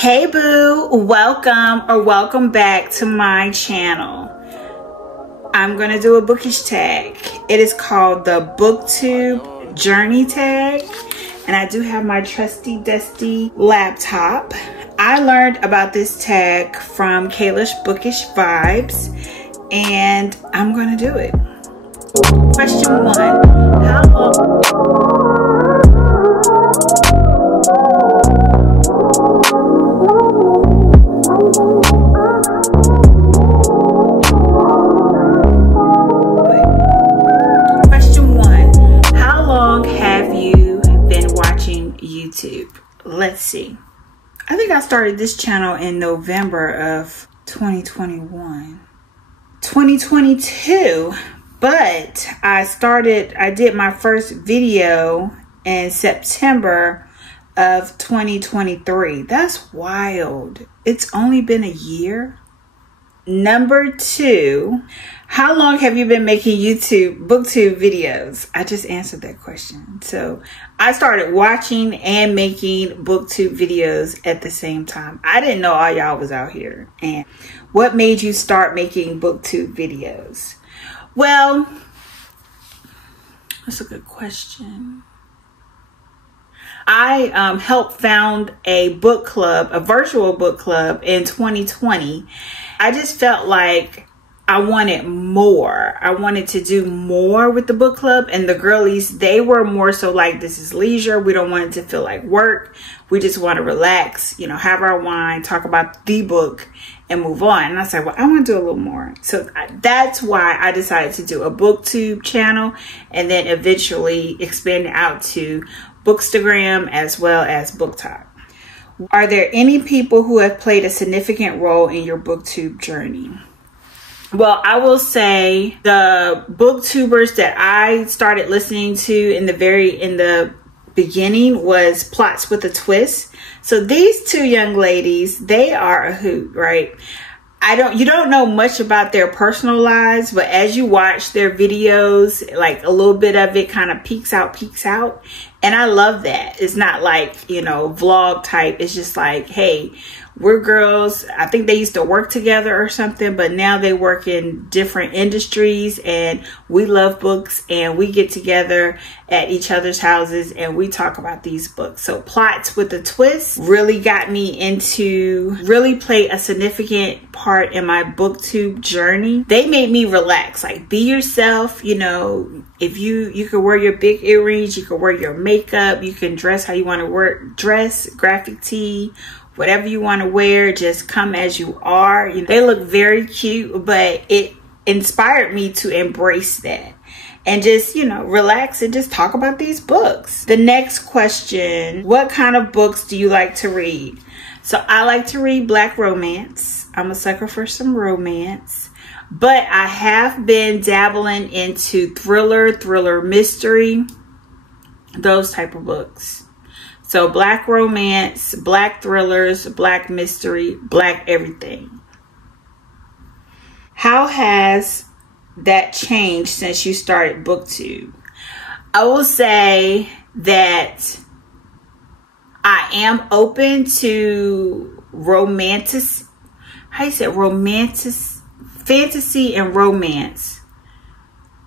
Hey boo, welcome back to my channel. I'm gonna do a bookish tag. It is called the Booktube Journey tag, and I do have my trusty dusty laptop. I learned about this tag from Kayla's Bookish Vibes, and I'm gonna do it. Question 1, how long? YouTube. Let's see. I think I started this channel in November of 2021. 2022, but I did my first video in September of 2023. That's wild. It's only been a year. Number 2, how long have you been making booktube videos? I just answered that question. So I started watching and making booktube videos at the same time. I didn't know all y'all was out here. And what made you start making booktube videos? Well, that's a good question. I helped found a book club, a virtual book club in 2020. I just felt like I wanted more. I wanted to do more with the book club, and the girlies, they were more so like, this is leisure. We don't want it to feel like work. We just want to relax, have our wine, talk about the book, and move on. And I said, well, I want to do a little more. So that's why I decided to do a booktube channel, and then eventually expand it out to Bookstagram as well as BookTok. Are there any people who have played a significant role in your booktube journey? Well, I will say the booktubers that I started listening to in the beginning was Plots with a Twist. So these two young ladies, they are a hoot, right? You don't know much about their personal lives, but as you watch their videos, like a little bit of it kind of peeks out. And I love that. It's not like, vlog type. It's just like, hey, we're girls. I think they used to work together or something, but now they work in different industries, and we love books, and we get together at each other's houses and we talk about these books. So Plots with a Twist really got me really play a significant part in my booktube journey. They made me relax, like be yourself, if you can wear your big earrings, you can wear your makeup, you can dress how you want to dress, graphic tee, whatever you want to wear, just come as you are. They look very cute, but it inspired me to embrace that and just, relax and just talk about these books. The next question, what kind of books do you like to read? So I like to read Black romance. I'm a sucker for some romance, but I have been dabbling into thriller mystery, those type of books. So Black romance, Black thrillers, Black mystery, Black everything. How has that changed since you started BookTube? I will say that I am open to fantasy and romance.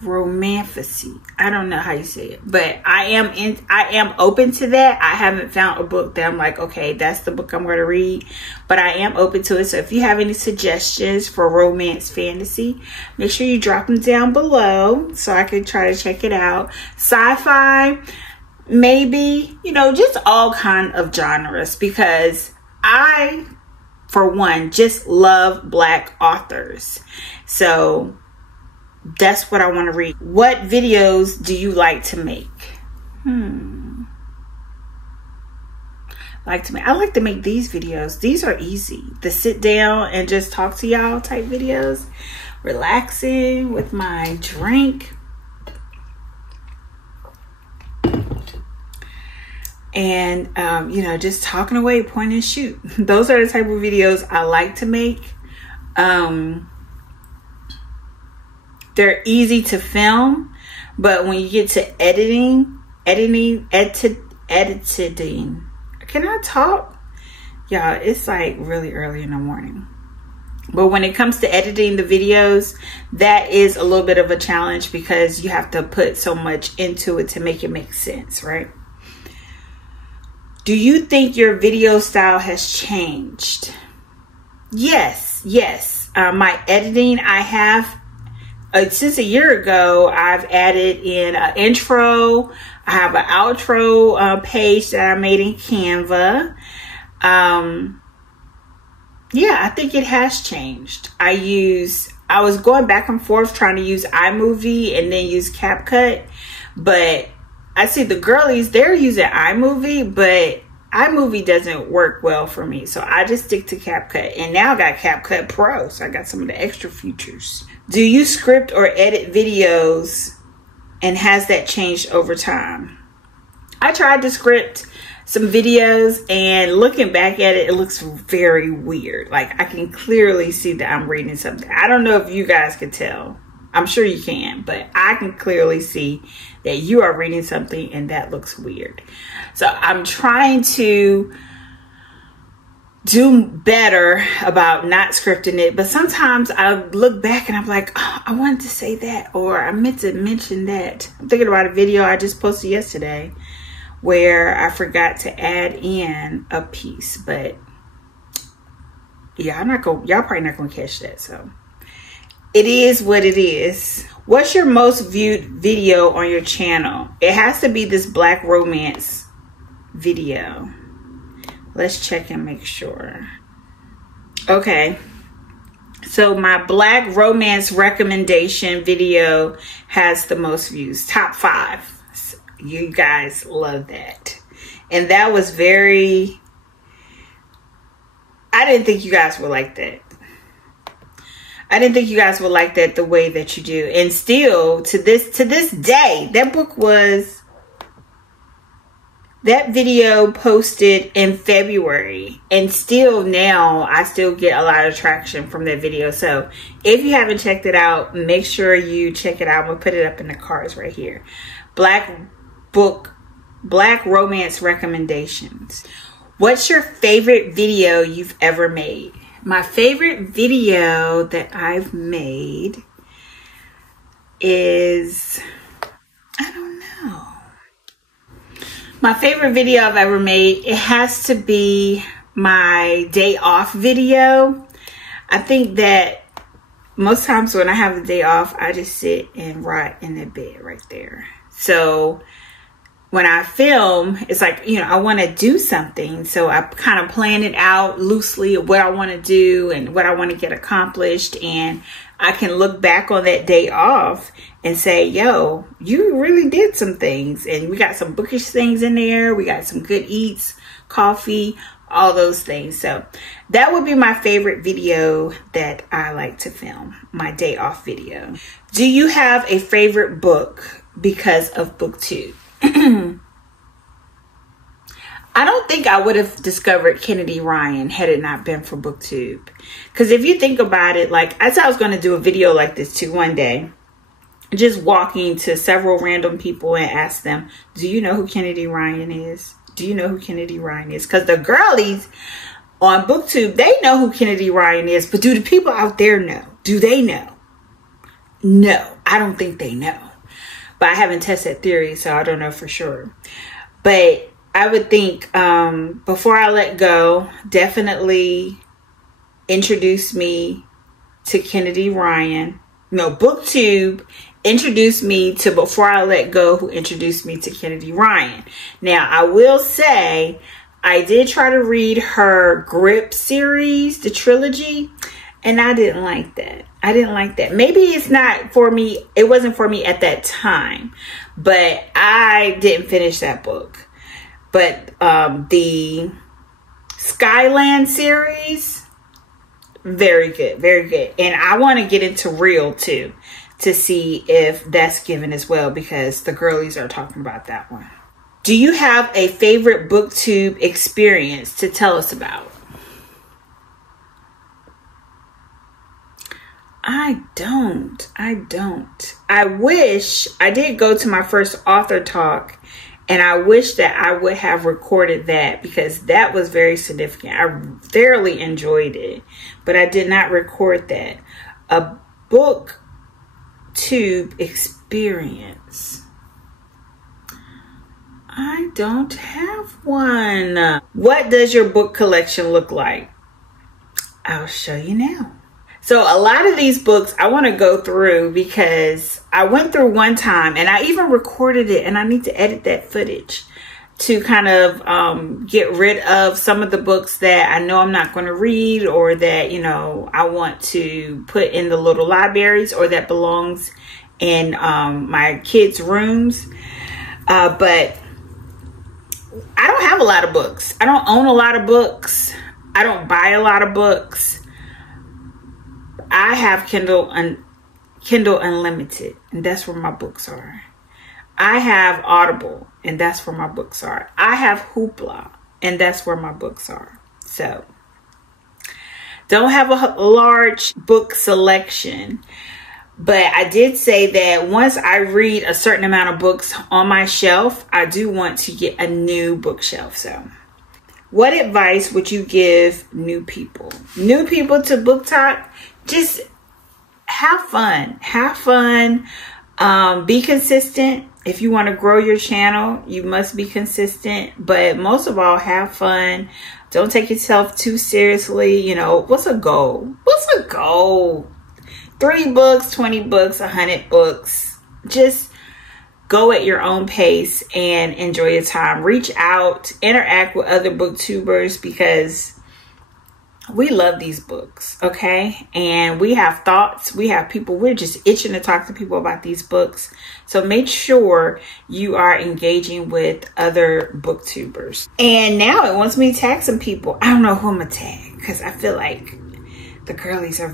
Romantasy. I don't know how you say it, but I am open to that. I haven't found a book that I'm like, okay, that's the book I'm going to read, but I am open to it. So if you have any suggestions for romance fantasy, make sure you drop them down below so I can try to check it out. Sci-fi, maybe, just all kind of genres, because I, for one, just love Black authors. So that's what I want to read. What videos do you like to make? I like to make these videos. These are easy. The sit down and just talk to y'all type videos. Relaxing with my drink. And, just talking away, point and shoot. Those are the type of videos I like to make. They're easy to film, but when you get to editing, can I talk? Y'all, it's like really early in the morning. But when it comes to editing the videos, that is a little bit of a challenge because you have to put so much into it to make it make sense, right? Do you think your video style has changed? Yes. My editing, I have, since a year ago, I've added in an intro. I have an outro page that I made in Canva. Yeah, I think it has changed. I was going back and forth trying to use iMovie and then use CapCut, but I see the girlies, they're using iMovie, but iMovie doesn't work well for me. So I just stick to CapCut, and now I got CapCut Pro. So I got some of the extra features. Do you script or edit videos, and has that changed over time? I tried to script some videos, and looking back at it, it looks very weird. Like, I can clearly see that I'm reading something. I don't know if you guys can tell. I'm sure you can, but I can clearly see that you are reading something and that looks weird. So I'm trying to do better about not scripting it, but sometimes I look back and I'm like, oh, I wanted to say that, or I meant to mention that. I'm thinking about a video I just posted yesterday where I forgot to add in a piece, but yeah, y'all probably not gonna catch that. So it is what it is. What's your most viewed video on your channel? It has to be this Black romance video. Let's check and make sure. Okay. So my Black romance recommendation video has the most views. Top 5. You guys love that. And that was I didn't think you guys would like that. I didn't think you guys would like that the way that you do. And still, to this day, that video posted in February, and still now I still get a lot of traction from that video. So if you haven't checked it out, make sure you check it out. I'm gonna put it up in the cards right here. Black romance recommendations. What's your favorite video you've ever made? My favorite video that I've made is, I don't know. My favorite video I've ever made, it has to be my day off video. I think that most times when I have a day off, I just sit and rot in the bed right there. So when I film, it's like, you know, I want to do something. So I kind of plan it out loosely of what I want to do and what I want to get accomplished. And I can look back on that day off and say, yo, you really did some things. And we got some bookish things in there. We got some good eats, coffee, all those things. So that would be my favorite video that I like to film, my day off video. Do you have a favorite book because of Booktube? I don't think I would have discovered Kennedy Ryan had it not been for Booktube. Because if you think about it, like I said, I was going to do a video like this too one day. Just walking to several random people and ask them, do you know who Kennedy Ryan is? Do you know who Kennedy Ryan is? Because the girlies on Booktube, they know who Kennedy Ryan is. But do the people out there know? Do they know? No, I don't think they know. But I haven't tested theory, so I don't know for sure. But I would think before I let go, definitely introduce me to Kennedy Ryan. No, Booktube introduced me to Before I Let Go, who introduced me to Kennedy Ryan. Now, I will say, I did try to read her Grip series, the trilogy, and I didn't like that. I didn't like that. Maybe it's not for me. It wasn't for me at that time, but I didn't finish that book. But the Skyland series, very good, very good. And I want to get into Real too, to see if that's given as well, because the girlies are talking about that one. Do you have a favorite Booktube experience to tell us about? I don't. I wish I did go to my first author talk, And I wish that I would have recorded that because that was very significant. I thoroughly enjoyed it, but I did not record that. A Booktube experience. I don't have one. What does your book collection look like? I'll show you now. So a lot of these books I want to go through because I went through one time and I even recorded it, and I need to edit that footage to kind of get rid of some of the books that I know I'm not going to read, or that, you know, I want to put in the little libraries, or that belongs in my kids' rooms. But I don't have a lot of books. I don't own a lot of books. I don't buy a lot of books. I have Kindle Unlimited, and that's where my books are. I have Audible, and that's where my books are. I have Hoopla, and that's where my books are. So, don't have a large book selection, but I did say that once I read a certain amount of books on my shelf, I do want to get a new bookshelf. So, what advice would you give new people? New people to Book Talk? Just have fun. Have fun. Be consistent. If you want to grow your channel, you must be consistent. But most of all, have fun. Don't take yourself too seriously. You know, what's a goal? What's a goal? 3 books, 20 books, 100 books. Just go at your own pace and enjoy your time. Reach out, interact with other booktubers, because we love these books, okay? And we have thoughts, we have people, we're just itching to talk to people about these books. So make sure you are engaging with other booktubers. And now it wants me to tag some people. I don't know who I'm gonna tag, because I feel like the girlies are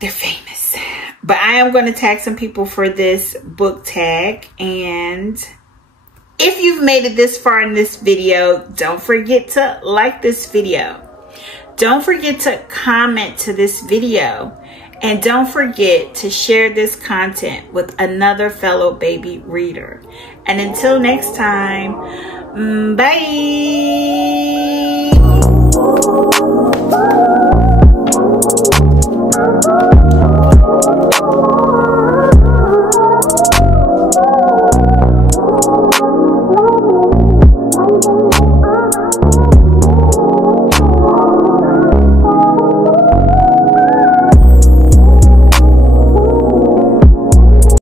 they're famous. But I am going to tag some people for this book tag. And if you've made it this far in this video, don't forget to like this video. Don't forget to comment to this video. And don't forget to share this content with another fellow baby reader. And until next time, bye.